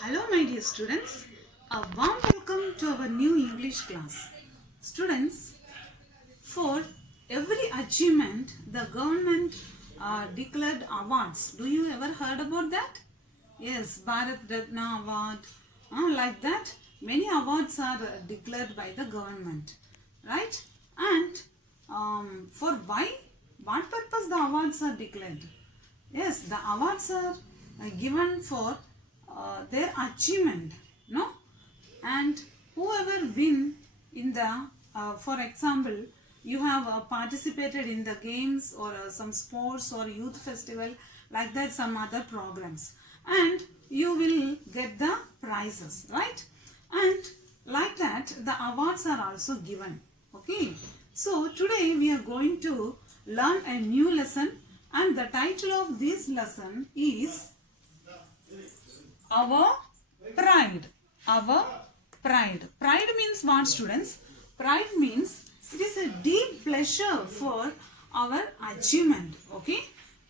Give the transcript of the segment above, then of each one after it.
Hello my dear students, a warm welcome to our new English class. Students, for every achievement the government declared awards. Do you ever heard about that? Yes, Bharat Ratna Award, like that. Many awards are declared by the government, right? And for what purpose the awards are declared? Yes, the awards are given for their achievement, no? And whoever win in the, for example, you have participated in the games or some sports or youth festival, like that, some other programs, and you will get the prizes, right? And like that, the awards are also given. Okay, so today we are going to learn a new lesson, and the title of this lesson is Our Pride. Our Pride. Pride means what, students? Pride means it is a deep pleasure for our achievement. Okay,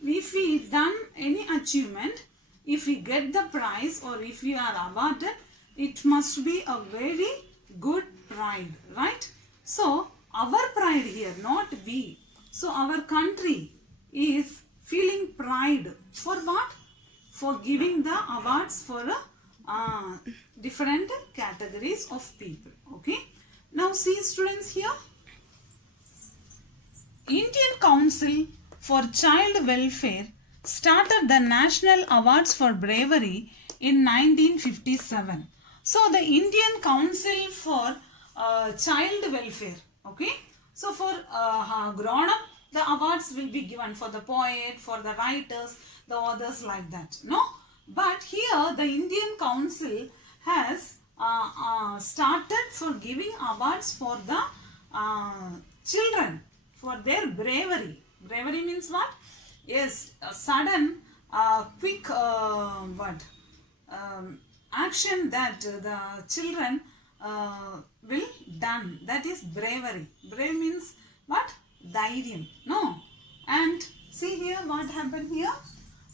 if we done any achievement, if we get the prize or if we are awarded, it must be a very good pride, right? So our pride here, not we. So our country is feeling pride for what? For giving the awards for different categories of people. Okay, now see students here, Indian Council for Child Welfare started the National Awards for Bravery in 1957. So the Indian Council for Child Welfare, okay, so for grown up, the awards will be given for the poet, for the writers, the authors, like that, no? But here the Indian Council has started for giving awards for the children for their bravery. Bravery means what? Yes, a sudden, quick action that the children will done. That is bravery. Brave means what? Dhairyam. No. And see here what happened here.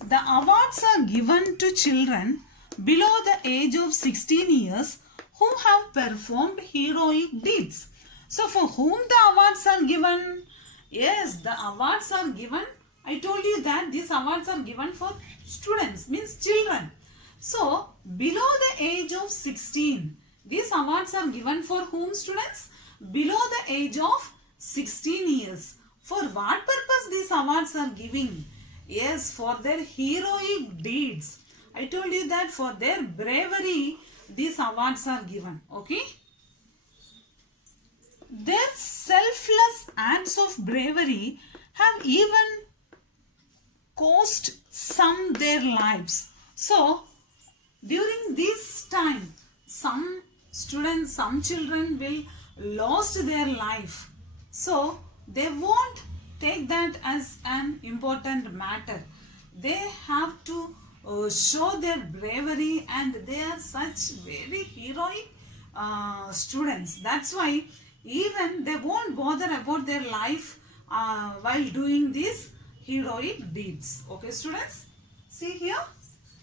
The awards are given to children below the age of 16 years who have performed heroic deeds. So for whom the awards are given? Yes, the awards are given. I told you that these awards are given for students, means children. So below the age of 16, these awards are given for whom, students? Below the age of 16 years. For what purpose these awards are giving? Yes, for their heroic deeds. I told you that for their bravery, these awards are given. Okay. Their selfless acts of bravery have even cost some their lives. So, during this time, some students, some children will lost their life. So, they won't take that as an important matter. They have to show their bravery, and they are such very heroic students. That's why even they won't bother about their life while doing these heroic deeds. Okay, students? See here,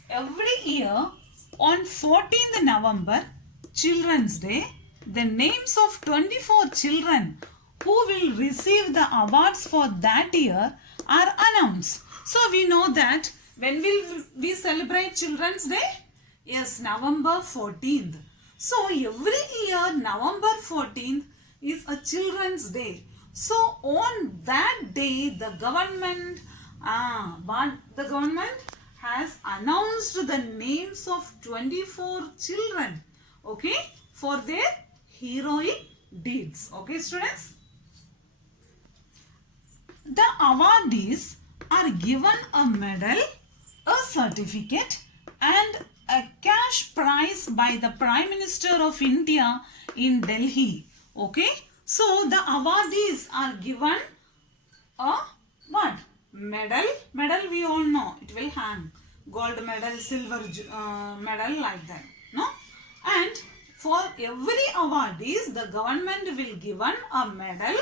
every year on 14th November, Children's Day, the names of 24 children who will receive the awards for that year are announced. So we know that when will we celebrate Children's Day? Yes, November 14th. So every year November 14th is a Children's Day. So on that day the government has announced the names of 24 children, okay, for their heroic deeds. Okay, students? The awardees are given a medal, a certificate, and a cash prize by the Prime Minister of India in Delhi. Okay, so the awardees are given a what? Medal. Medal we all know, it will hang. Gold medal, silver medal, like that. No? And for every awardees, the government will given a medal,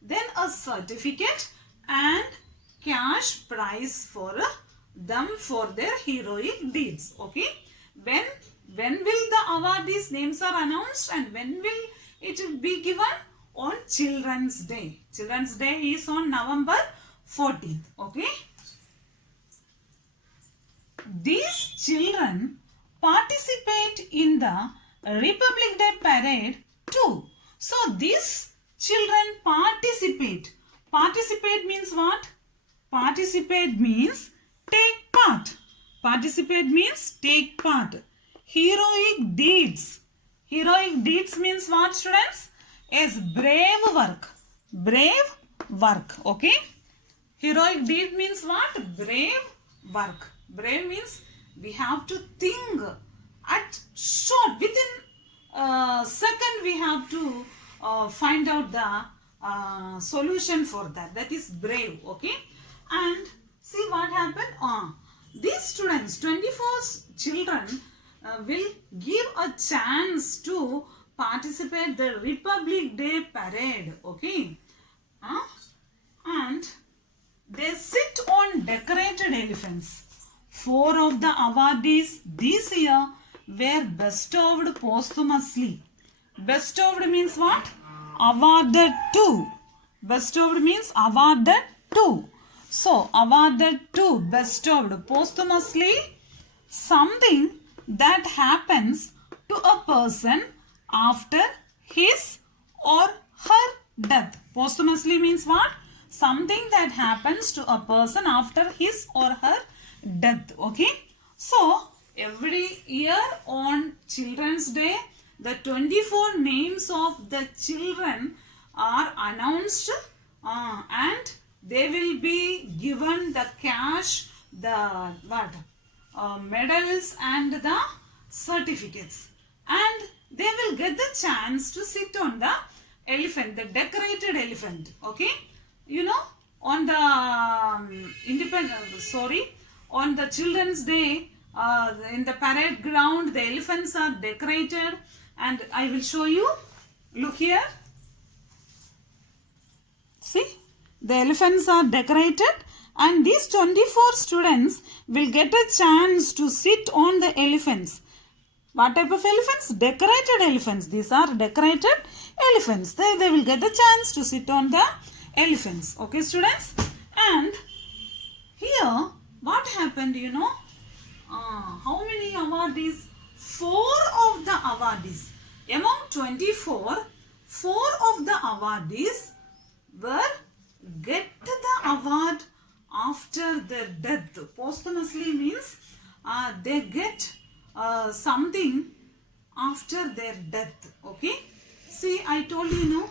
then a certificate and cash prize for them for their heroic deeds. Okay, when When will the awardees' names are announced and when will it be given? On Children's Day. Children's Day is on November 14th. Okay. These children participate in the Republic Day parade too. So these children participate. Participate means what? Participate means take part. Participate means take part. Heroic deeds. Heroic deeds means what, students? Yes, brave work. Brave work. Okay. Heroic deed means what? Brave work. Brave means we have to think at short, within second we have to find out the solution for that. That is brave. Okay. And see what happened. These students, 24 children will give a chance to participate the Republic Day parade. Okay. And they sit on decorated elephants. 4 of the awardees this year were bestowed posthumously. Bestowed means what? Awarded to. Bestowed means awarded to. So, awarded to, bestowed posthumously, something that happens to a person after his or her death. Posthumously means what? Something that happens to a person after his or her death. Okay. So, every year on Children's Day, the 24 names of the children are announced and they will be given the cash, the medals and the certificates, and they will get the chance to sit on the elephant, the decorated elephant. Okay. You know, on the on the Children's Day, in the parade ground, the elephants are decorated, and I will show you. Look here. See, the elephants are decorated, and these 24 students will get a chance to sit on the elephants. What type of elephants? Decorated elephants. These are decorated elephants. They will get the chance to sit on the elephants. Okay, students? And here, what happened, you know? How many awardees? 4 of the awardees. Among 24, 4 of the awardees were get the award after their death. Posthumously means they get something after their death. Okay. See, I told you,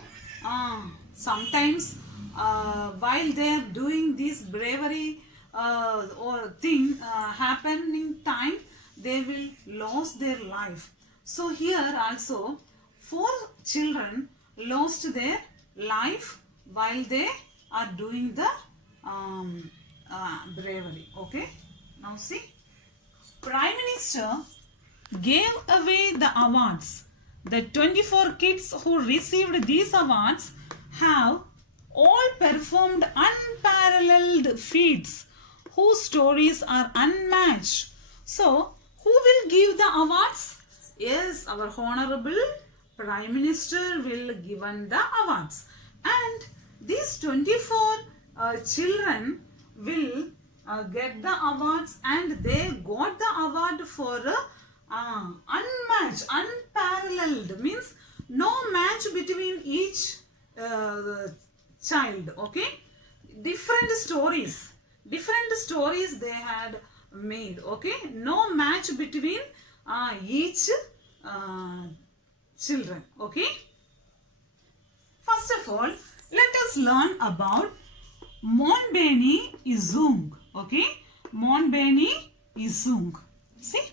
sometimes while they are doing this bravery or thing happening time, they will lose their life. So here also 4 children lost their life while they are doing the bravery. Okay. Now see, Prime Minister gave away the awards. The 24 kids who received these awards have all performed unparalleled feats whose stories are unmatched. So, who will give the awards? Yes, our Honorable Prime Minister will give the awards. And these 24 children will get the awards, and they got the award for unmatched, unparalleled, means no match between each child. Okay. Different stories they had made. Okay. No match between each children. Okay. First of all, let us learn about Monbeni Izung. Okay. Monbeni Izung. See,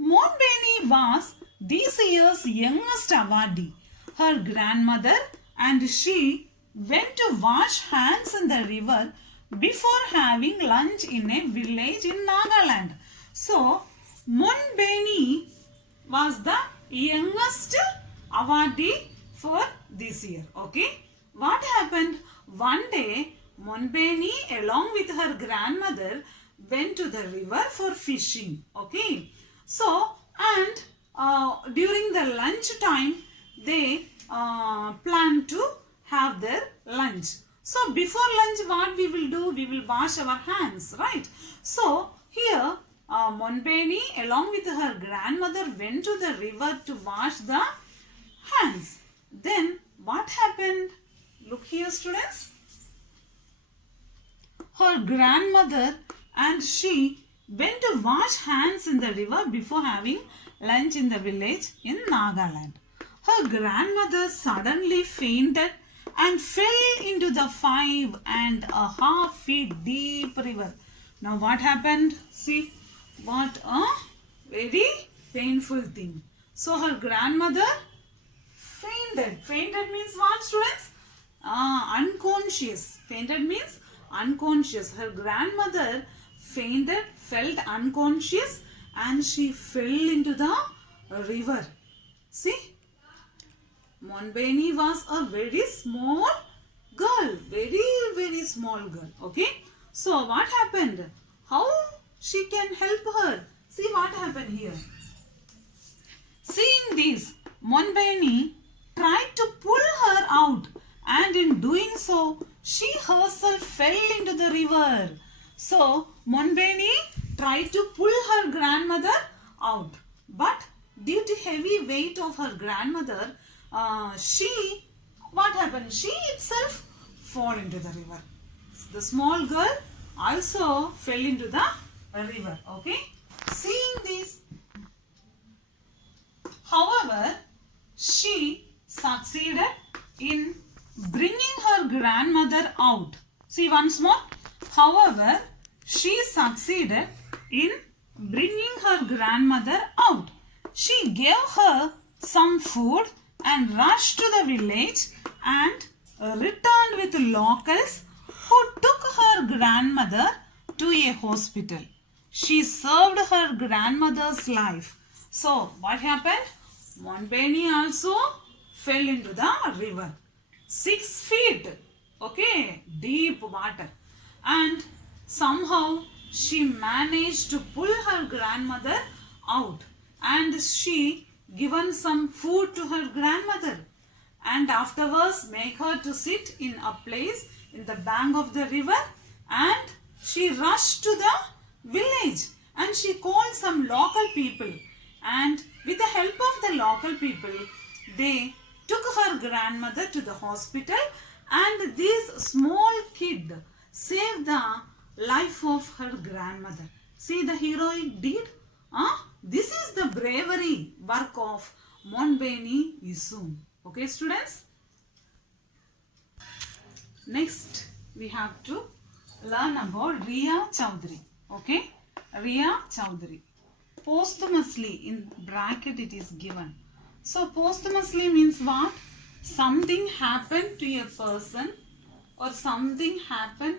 Monbeni was this year's youngest awardee. Her grandmother and she went to wash hands in the river before having lunch in a village in Nagaland. So, Monbeni was the youngest awardee for this year. Okay. What happened? One day, Monbeni along with her grandmother went to the river for fishing. Okay. So, and during the lunch time, they plan to have their lunch. So before lunch, what we will do? We will wash our hands, right? So here, Monbeni along with her grandmother went to the river to wash the hands. Then what happened? Look here, students. Her grandmother and she went to wash hands in the river before having lunch in the village in Nagaland. Her grandmother suddenly fainted and fell into the 5.5 feet deep river. Now what happened? See, what a very painful thing. So her grandmother fainted. Fainted means what, students? Unconscious. Fainted means unconscious. Her grandmother fainted, felt unconscious, and she fell into the river. See, Monbeni was a very small girl, very small girl. Okay, so what happened? How she can help her? See what happened here. Seeing this, Monbeni tried to pull her out, and in doing so, she herself fell into the river. So, Monbeni tried to pull her grandmother out, but due to heavy weight of her grandmother, what happened? She itself fell into the river. The small girl also fell into the river. Okay. Seeing this, however, she succeeded in bringing her grandmother out. See once more. However, she succeeded in bringing her grandmother out. She gave her some food and rushed to the village and returned with locals who took her grandmother to a hospital. She saved her grandmother's life. So, what happened? Monbeni also fell into the river. 6 feet, okay, deep water. And somehow she managed to pull her grandmother out. And she given some food to her grandmother. And afterwards make her to sit in a place in the bank of the river. And she rushed to the village. And she called some local people. And with the help of the local people, they took her grandmother to the hospital, and this small kid saved the life of her grandmother. See the heroic deed? This is the bravery work of Monbeni Yisung. Okay, students? Next, we have to learn about Ria Chowdhury. Okay? Ria Chowdhury. Posthumously, in bracket it is given. So posthumously means what? Something happened to a person or something happened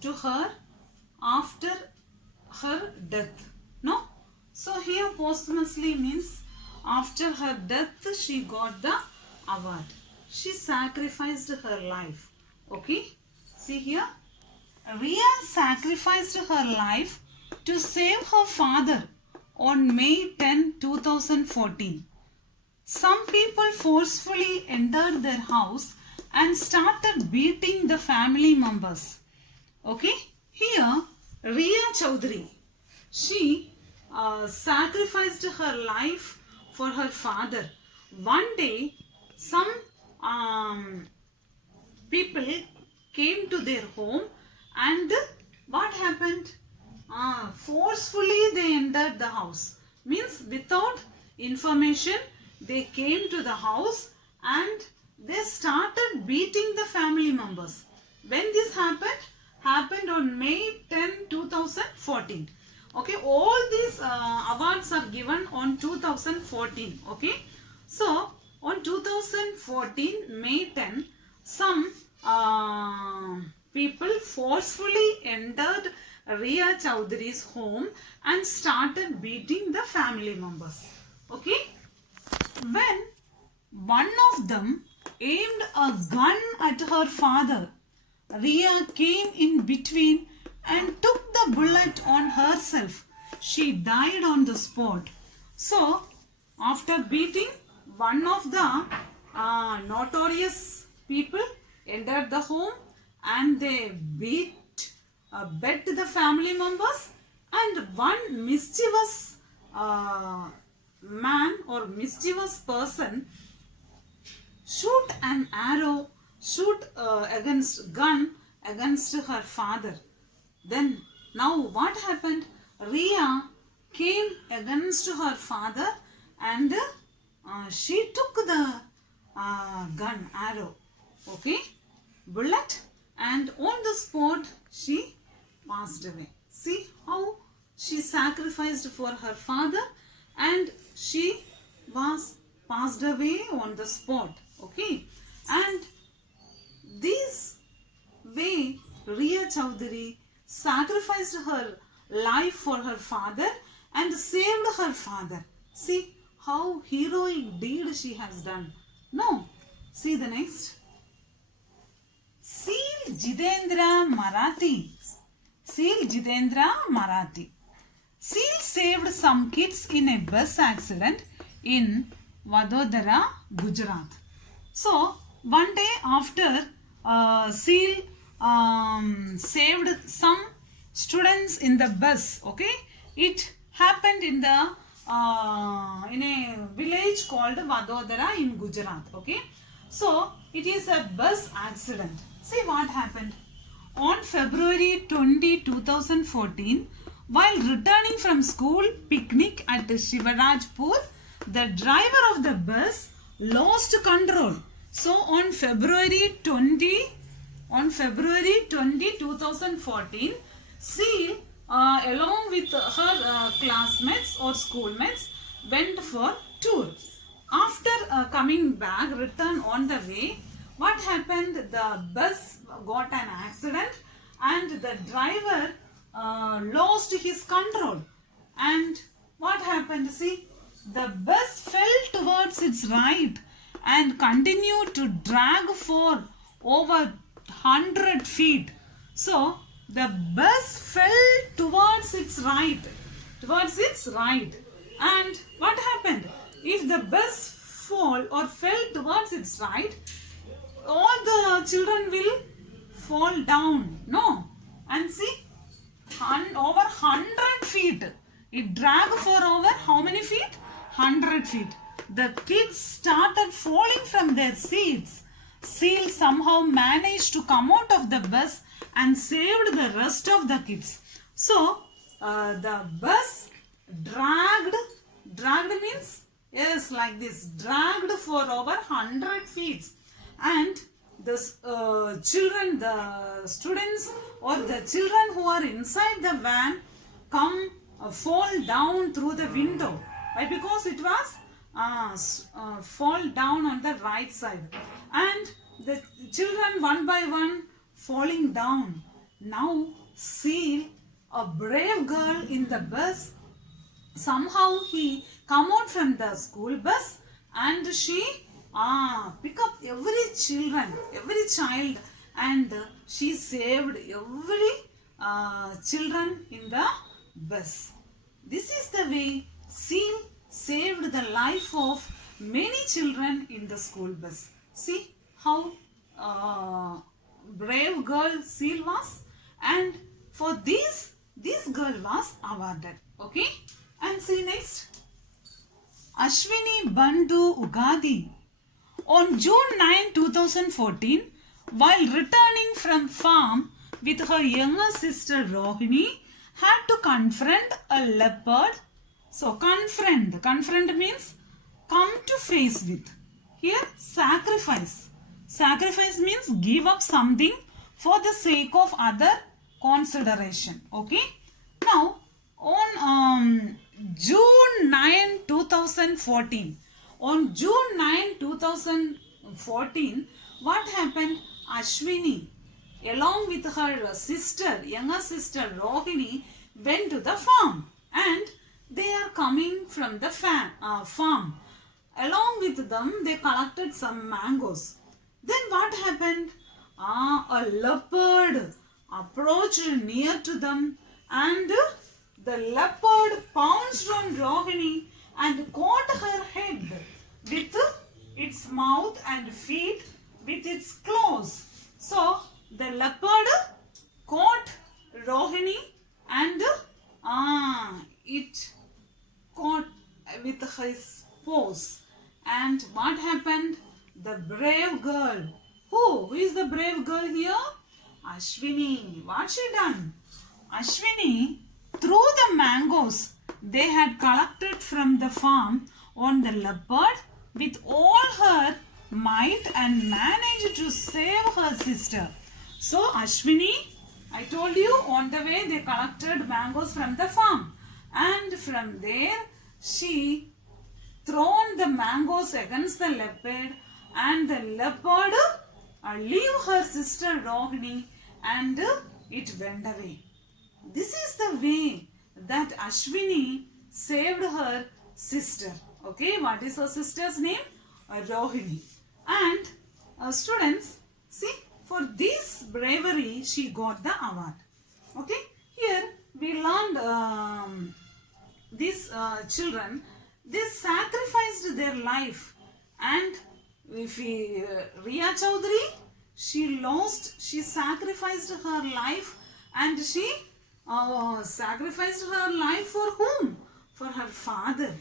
to her after her death. No? So here posthumously means after her death she got the award. She sacrificed her life. Okay? See here. Ria sacrificed her life to save her father on May 10, 2014. Some people forcefully entered their house and started beating the family members. Okay, here Ria Chowdhury, she sacrificed her life for her father. One day, some people came to their home, and what happened? Forcefully they entered the house. Means without information, they came to the house and they started beating the family members. When this happened? Happened on May 10, 2014. Okay, all these awards are given on 2014. Okay, so on 2014, May 10, some people forcefully entered Ria Chowdhury's home and started beating the family members. Okay, when one of them aimed a gun at her father, Ria came in between and took the bullet on herself. She died on the spot. So, after beating, one of the notorious people entered the home and they bet the family members, and one mischievous man or mischievous person shoot an arrow, shoot against gun against her father. Then now what happened? Ria came against her father and she took the gun, arrow, okay, bullet, and on the spot she passed away. See how she sacrificed for her father and she was passed away on the spot, okay. And this way Ria Chowdhury sacrificed her life for her father and saved her father. See how heroic deed she has done. No, see the next. Seal Jitendra Marathi. Seal Jitendra Marathi. Seal saved some kids in a bus accident in Vadodara, Gujarat. So, one day after Seal saved some students in the bus, okay, it happened in the in a village called Vadodara in Gujarat, okay. So, it is a bus accident. See what happened. On February 20, 2014, while returning from school picnic at Shivarajpur, the driver of the bus lost control. So on February 20, 2014, Seal along with her classmates or schoolmates went for tour. After coming back, return on the way, what happened? The bus got an accident and the driver lost his control. And what happened? See, the bus fell towards its right and continued to drag for over 100 feet. So, the bus fell towards its right. And what happened? If the bus fell towards its right, all the children will fall down. No. And see, over 100 feet. It dragged for over how many feet? 100 feet. The kids started falling from their seats. Seal somehow managed to come out of the bus and saved the rest of the kids. So, the bus dragged means, yes, like this, dragged for over 100 feet. And the children, the students or the children who are inside the van fall down through the window. Why? Because it was fall down on the right side. And the children one by one falling down. Now Seal, a brave girl in the bus, somehow he come out from the school bus and she pick up every child and she saved every children in the bus. This is the way Seal saved the life of many children in the school bus. See how brave girl Seal was, and for this girl was awarded. Okay, and see next. Ashwini Bandhu Ugadi. On June 9, 2014, while returning from farm with her younger sister Rohini, had to confront a leopard. So confront means come to face with. Here sacrifice. Sacrifice means give up something for the sake of other consideration. Okay. Now on June 9, 2014. On June 9, 2014, what happened? Ashwini, along with her sister, younger sister Rohini, went to the farm, and they are coming from the farm. Along with them, they collected some mangoes. Then what happened? A leopard approached near to them, and the leopard pounced on Rohini and caught her head with its mouth and feet with its claws. So the leopard caught Rohini and it caught with his paws. And what happened? The brave girl. Who is the brave girl here? Ashwini. What she done? Ashwini threw the mangoes they had collected from the farm on the leopard with all her might and managed to save her sister. So Ashwini, I told you, on the way they collected mangoes from the farm, and from there she thrown the mangoes against the leopard, and the leopard leave her sister Rohini, and it went away. This is the way that Ashwini saved her sister. Okay, what is her sister's name? Rohini. And students, see, for this bravery she got the award. Okay, here we learned these children, they sacrificed their life. And if we, Riya Chaudhary, she sacrificed her life, and she sacrificed her life for whom? For her father.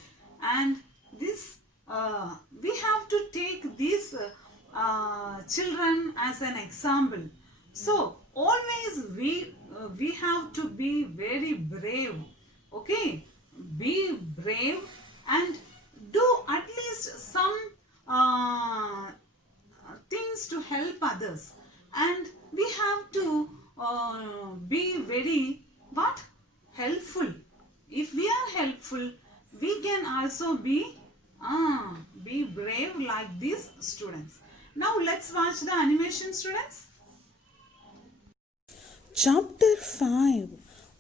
And this we have to take these children as an example. So always we have to be very brave. Okay, be brave and do at least some things to help others. And we have to be very helpful. If we are helpful, we can also be brave like these students. Now let's watch the animation, students. Chapter 5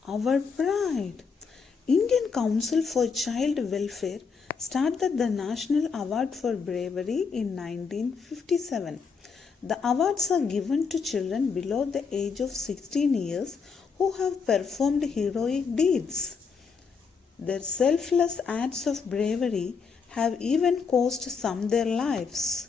Our Pride. Indian Council for Child Welfare started the National Award for Bravery in 1957. The awards are given to children below the age of 16 years who have performed heroic deeds. Their selfless acts of bravery have even cost some their lives.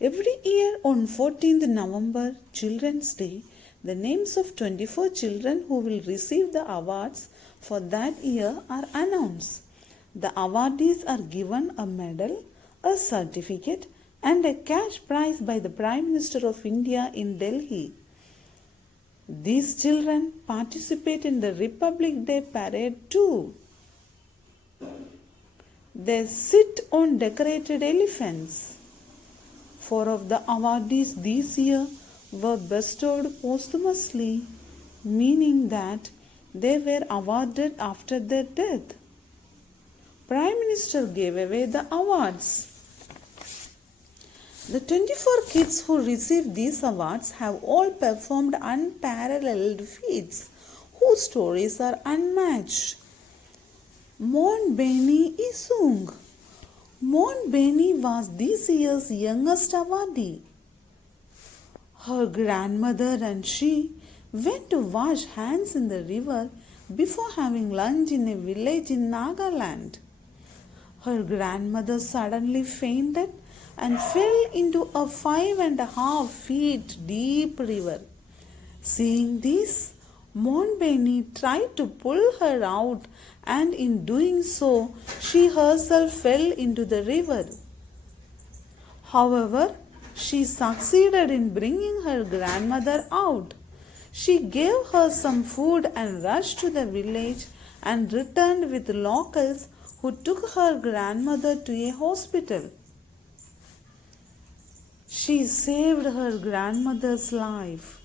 Every year on 14th November, Children's Day, the names of 24 children who will receive the awards for that year are announced. The awardees are given a medal, a certificate, and a cash prize by the Prime Minister of India in Delhi. These children participate in the Republic Day parade too. They sit on decorated elephants. 4 of the awardees this year were bestowed posthumously, meaning that they were awarded after their death. Prime Minister gave away the awards. The 24 kids who received these awards have all performed unparalleled feats whose stories are unmatched. Mon Beni Isung. Mon Beni was this year's youngest awardee. Her grandmother and she went to wash hands in the river before having lunch in a village in Nagaland. Her grandmother suddenly fainted and fell into a 5.5 feet deep river. Seeing this, Mon Beni tried to pull her out, and in doing so, she herself fell into the river. However, she succeeded in bringing her grandmother out. She gave her some food and rushed to the village and returned with locals who took her grandmother to a hospital. She saved her grandmother's life.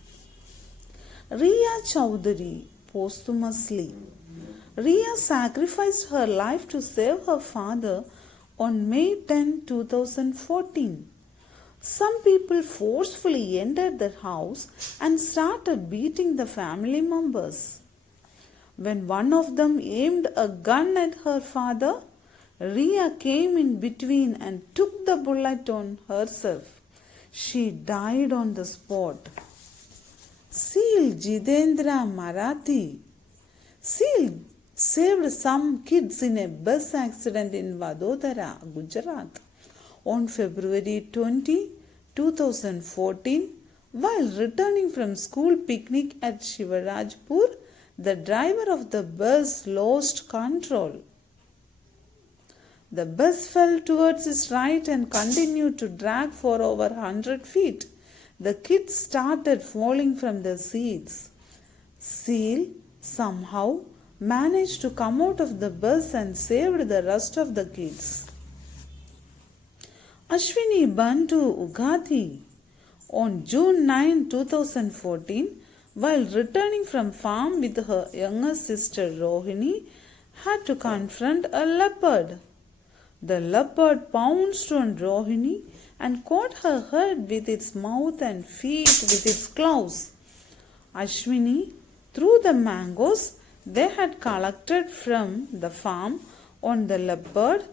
Riya Chaudhary, posthumously. Riya sacrificed her life to save her father on May 10, 2014. Some people forcefully entered the house and started beating the family members. When one of them aimed a gun at her father, Riya came in between and took the bullet on herself. She died on the spot. Seal Jitendra Marathi. Seal saved some kids in a bus accident in Vadodara, Gujarat. On February 20, 2014, while returning from school picnic at Shivarajpur, the driver of the bus lost control. The bus fell towards its right and continued to drag for over 100 feet. The kids started falling from the seats. Seal somehow managed to come out of the bus and saved the rest of the kids. Ashwini Bantu Ugadi. On June 9, 2014, while returning from farm with her younger sister Rohini, had to confront a leopard. The leopard pounced on Rohini and caught her head with its mouth and feet with its claws. Ashwini threw the mangoes they had collected from the farm on the leopard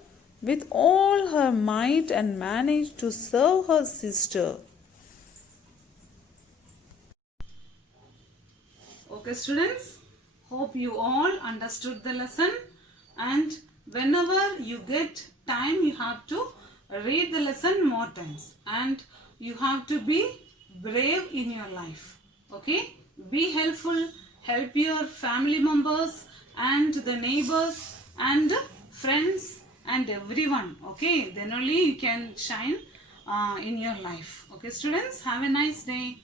with all her might and managed to save her sister. Okay, students, hope you all understood the lesson, and whenever you get time, you have to read the lesson more times, and you have to be brave in your life. Okay, be helpful, help your family members and the neighbors and friends and everyone. Okay, then only you can shine in your life. Okay, students, have a nice day.